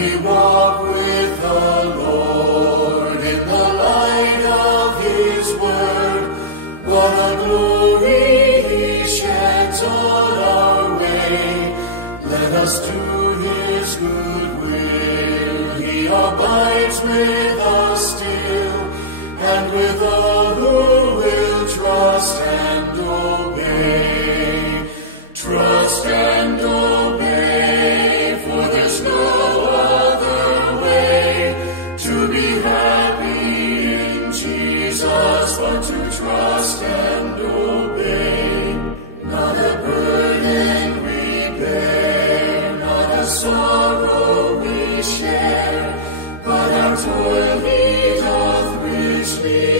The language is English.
we walk with the Lord in the light of His word. What a glory He sheds on our way. Let us do His good will. He abides with us still, and with all who will trust and obey. Trust and obey, for there's no other way to be happy in Jesus but to trust and obey. Not a burden we bear, not a sorrow we share, but our toil He doth richly